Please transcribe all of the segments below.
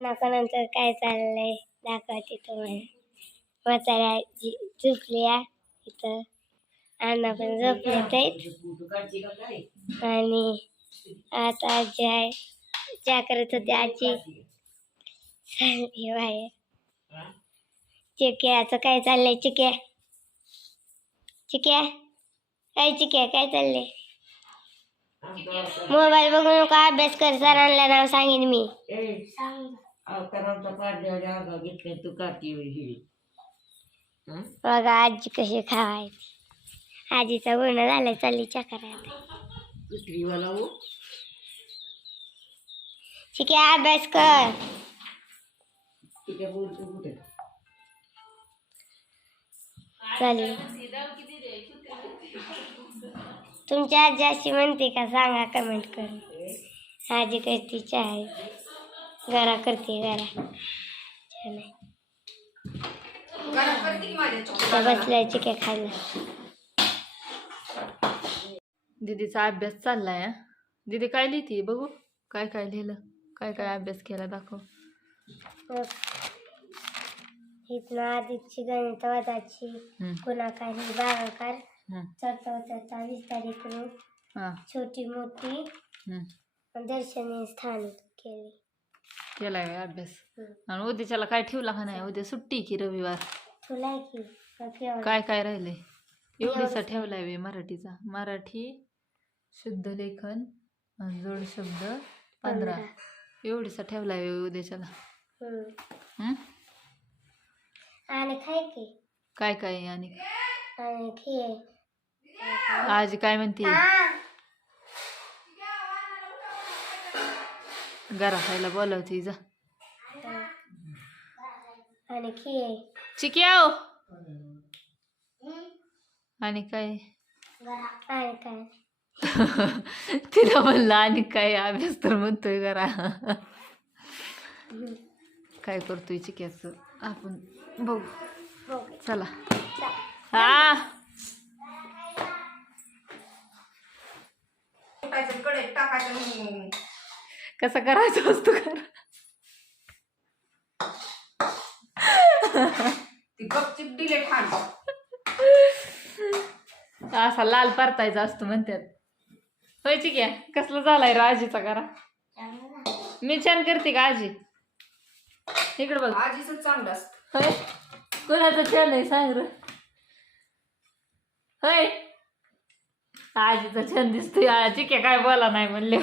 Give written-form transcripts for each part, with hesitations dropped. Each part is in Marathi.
नंतर काय चाललंय दाखवते तुम्हाला. म्हातारी आजी झोपली इथं, अण्णा पण झोपले आणि आता आजी आहे चहा करत होती. आजी चालली बाहेर. चिक्याचं काय चाललंय? चिक्या चिक्या काय चिक्या काय चाललंय? मोबाईल बघू नका, अभ्यास कर. सरांना नाव सांगेन मी. बघा आजी कशी खावायची. आजीचा गुन्हा झालाय, चालली चक्रात. ठीक आहे, अभ्यास कर. चालेल. तुमची आजी अशी म्हणते का सांगा कमेंट करून. आजी करते चहा, गरा करते गरा. छान आहे. बसलाय चिक्या खायला. दीदीचा अभ्यास चाललाय. दीदी काय लिहिती बघू? काय काय लिहिलं? काय काय अभ्यास केला दाखव. इथनं आधीची गणित वादाची गुणाकारी भागाकार चौथा विस्तारित रूप छोटी मोठी दर्शनीय स्थान केलाय अभ्यास. आणि उद्याच्याला काय ठेवला का नाही? उद्या सुट्टी की रविवार? ठेवलाय की. काय काय राहिले? एवढीचा ठेवलाय वे मराठीचा. मराठी शुद्ध लेखन जोड शब्द 15 एवढीचा ठेवलाय उद्याच्याला. आणि काय की काय काय आणि आणि आज काय म्हणते? गरा खायला बोलावते जा. आणि चिक्याव आणि काय तिला म्हणलं आणि काय? अभ्यास तर म्हणतोय करा. काय करतोय चिक्याचं आपण बघू. चला. कसं करायचं असतो खरं? असा लाल परतायचा असतो म्हणतात. होय चिक्या? कसलं झालाय आजीचा करा? मी छान करते का आजी? इकडे बघ. आजीच चांगलं असतं. होय, कोणाचं छान आहे सांग र. होय, आजीचं छान दिसतोय. चिक्या काय बोला नाही म्हणले.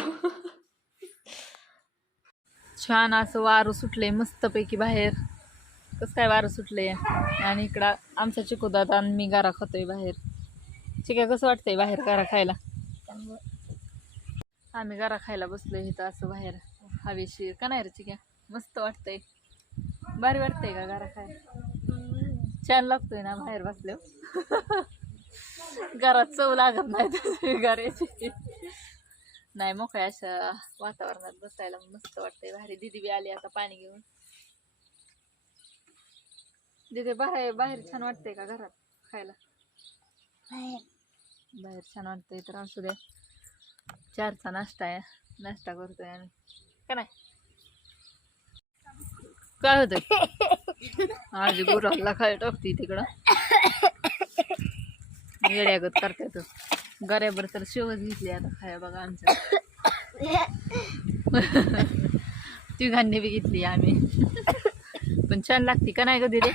छान असं वारं सुटलंय मस्तपैकी बाहेर. कसं काय वारं सुटलंय. आणि इकडं आमचा चिकूदादा आणि मी गारा खातोय बाहेर. चिक्या कसं वाटतंय बाहेर गारा खायला? आम्ही गारा खायला बसलोय इथं असं बाहेर हवेशीर. का नाही रे चिक्या? मस्त वाटतंय. भारी वाटतंय का गारा खायला? छान लागतोय ना बाहेर बसल्यावर. घरात चव लागत नाही गाऱ्याची. नाही मोकळ्या अशा वातावरणात बसायला मस्त वाटतंय भारी. दीदी बी आली आता पाणी घेऊन. दीदी बाहेर छान वाटतंय का घरात खायला? बाहेर छान वाटतंय. तर असू द्या, 4चा नाश्ता आहे. नाश्ता करतोय आम्ही का नाही? काय होतंय? आजी गुराला खायला टाकते तिकडं. येड्यागत करते तो. गऱ्याबर तर शेवच घेतली आता खाया बघा आमच्या. तिघांनी बी घेतली आम्ही. पण छान लागते का नाही ग दीदी?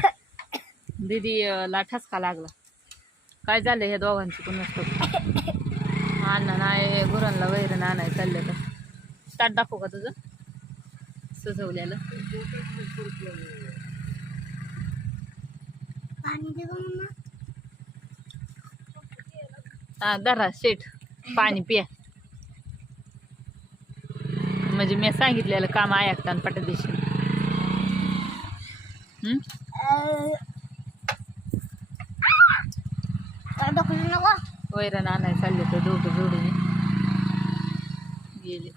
दीदी ला ठसका लागला. काय झालं ह्या दोघांची पण नसतं. अण्णा नाही गुरांना वैरण आणायला चालले तर. ताट दाखवू का तुझं सजवल्याला? हा धरा शेठ पाणी पिया. म्हणजे मी सांगितलेलं काम ऐकताना पटदिशी. वैरण आणायला चालले तर दोघं जोडीने गेले.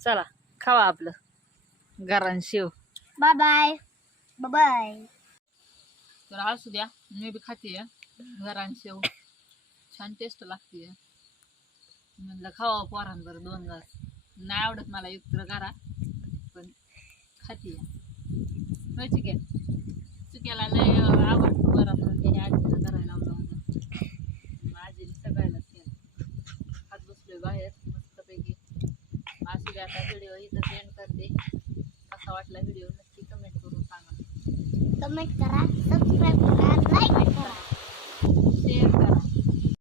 चला खावा आपलं गरान शेव. Bye bye bye. तर असू द्या, मी बी खाते गरान शेव. छान टेस्ट लागते. म्हणलं खावा पोरांवर 2 घास. नाही आवडत मला युक्त गारा, पण खाती माहिती काय. चुक्याला लय आवडतो बरा म्हणून त्याने आजीला करायला लावला होता. आजीने सगळ्यालाच केला. खात बसलोय बाहेर मस्तपैकी. अशी आता व्हिडिओ इथं सेंड करते. कसा वाटला व्हिडिओ नक्की कमेंट करून सांगा. कमेंट करा, सबस्क्राईब